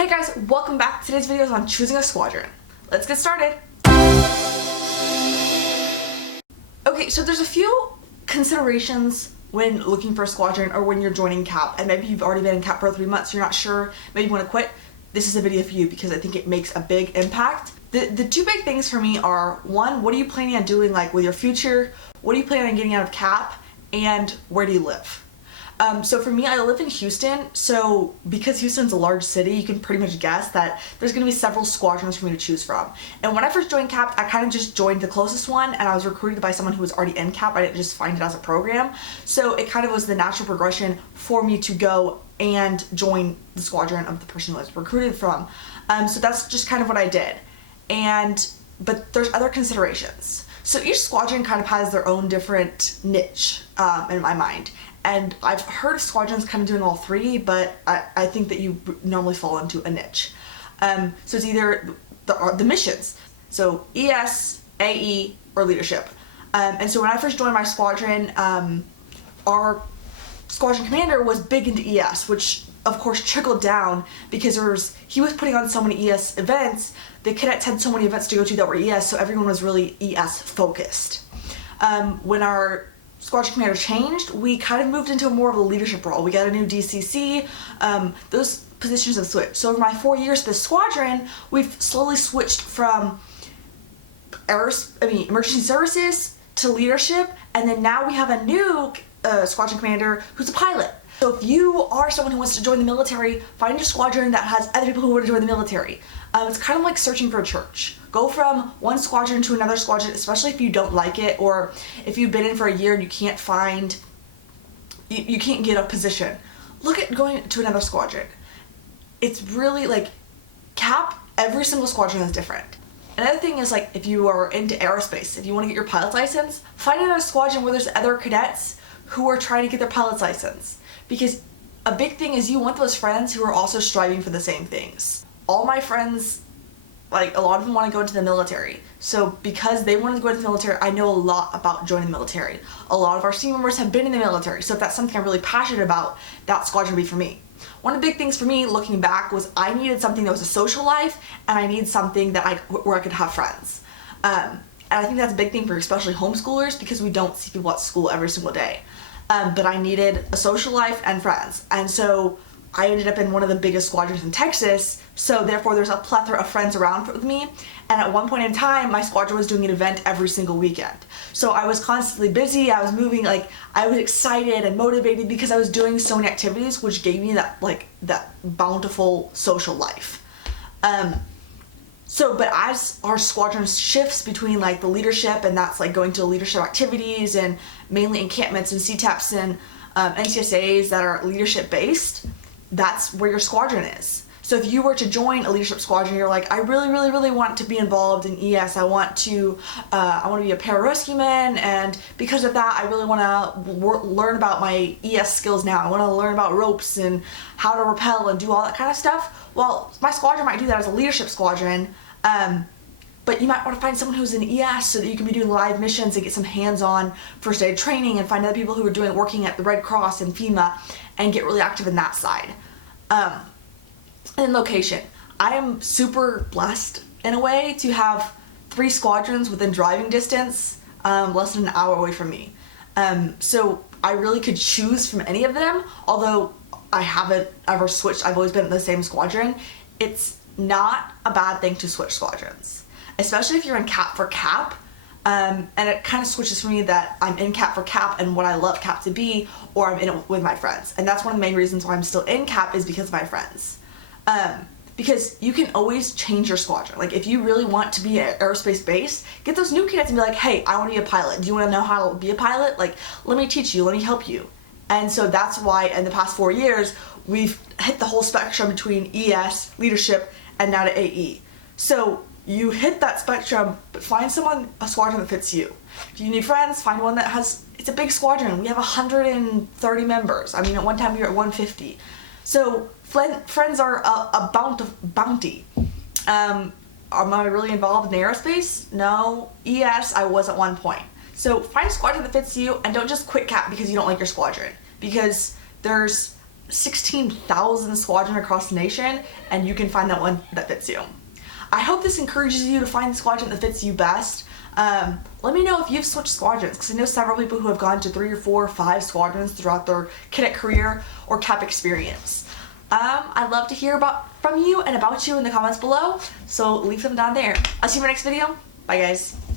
Hey guys, welcome back. Today's video is on choosing a squadron. Let's get started. Okay, so there's a few considerations when looking for a squadron or when you're joining CAP, and maybe you've already been in CAP for 3 months, you're not sure, maybe you want to quit. This is a video for you because I think it makes a big impact. The two big things for me are, one, what are you planning on doing like with your future? What are you planning on getting out of CAP? And where do you live? So for me, I live in Houston, so because Houston's a large city, you can pretty much guess that there's going to be several squadrons for me to choose from. And when I first joined CAP, I kind of just joined the closest one, and I was recruited by someone who was already in CAP. I didn't just find it as a program. So it kind of was the natural progression for me to go and join the squadron of the person who I was recruited from. So that's just kind of what I did. But there's other considerations. So each squadron kind of has their own different niche in my mind. And I've heard of squadrons kind of doing all three, but I think that you normally fall into a niche. So it's either the missions, so ES, AE, or leadership. And so when I first joined my squadron, our squadron commander was big into ES, which of course trickled down because he was putting on so many ES events. The cadets had so many events to go to that were ES, so everyone was really ES focused. When our squadron commander changed, we kind of moved into more of a leadership role. We got a new DCC. Those positions have switched. So over my 4 years this squadron, we've slowly switched from emergency services to leadership, and then now we have a new squadron commander who's a pilot. So if you are someone who wants to join the military, find a squadron that has other people who want to join the military. It's kind of like searching for a church. Go from one squadron to another squadron, especially if you don't like it, or if you've been in for a year and you can't get a position. Look at going to another squadron. It's really like CAP, every single squadron is different. Another thing is, like, if you are into aerospace, if you want to get your pilot's license, find another squadron where there's other cadets who are trying to get their pilot's license. Because a big thing is you want those friends who are also striving for the same things. All my friends, like, a lot of them want to go into the military. So because they wanted to go into the military, I know a lot about joining the military. A lot of our team members have been in the military. So if that's something I'm really passionate about, that squadron would be for me. One of the big things for me, looking back, was I needed something that was a social life, and I needed something where I could have friends. And I think that's a big thing for especially homeschoolers, because we don't see people at school every single day. But I needed a social life and friends. And so I ended up in one of the biggest squadrons in Texas, so therefore there's a plethora of friends around with me. And at one point in time, my squadron was doing an event every single weekend. So I was constantly busy, I was moving, I was excited and motivated because I was doing so many activities, which gave me that bountiful social life. But as our squadron shifts between the leadership, and that's going to leadership activities and mainly encampments and CTAPs and NCSAs that are leadership based, that's where your squadron is. So if you were to join a leadership squadron, you're like, I really want to be involved in ES. I want to be a pararescueman, and because of that, I really want to learn about my ES skills now. I want to learn about ropes and how to rappel and do all that kind of stuff. Well, my squadron might do that as a leadership squadron, but you might want to find someone who's in ES so that you can be doing live missions and get some hands-on first aid training, and find other people who are working at the Red Cross and FEMA and get really active in that side. And location. I am super blessed in a way to have 3 squadrons within driving distance, less than an hour away from me. So I really could choose from any of them, although I haven't ever switched. I've always been in the same squadron. It's not a bad thing to switch squadrons, especially if you're in CAP for CAP. And it kind of switches for me that I'm in CAP for CAP and what I love CAP to be, or I'm in it with my friends. And that's one of the main reasons why I'm still in CAP, is because of my friends. Because you can always change your squadron. If you really want to be aerospace based, get those new cadets and be like, hey, I want to be a pilot. Do you want to know how to be a pilot? Let me teach you, let me help you. And so that's why in the past 4 years, we've hit the whole spectrum between ES, leadership, and now to AE. So you hit that spectrum, but find a squadron that fits you. If you need friends, find one that it's a big squadron. We have 130 members. I mean, at one time we were at 150. So friends are a bounty. Am I really involved in aerospace? No. ES, I was at one point. So find a squadron that fits you, and don't just quit CAP because you don't like your squadron. Because there's 16,000 squadron across the nation, and you can find that one that fits you. I hope this encourages you to find the squadron that fits you best. Let me know if you've switched squadrons, because I know several people who have gone to 3 or 4 or 5 squadrons throughout their cadet career or CAP experience. I'd love to hear from you and about you in the comments below, so leave them down there. I'll see you in my next video. Bye guys.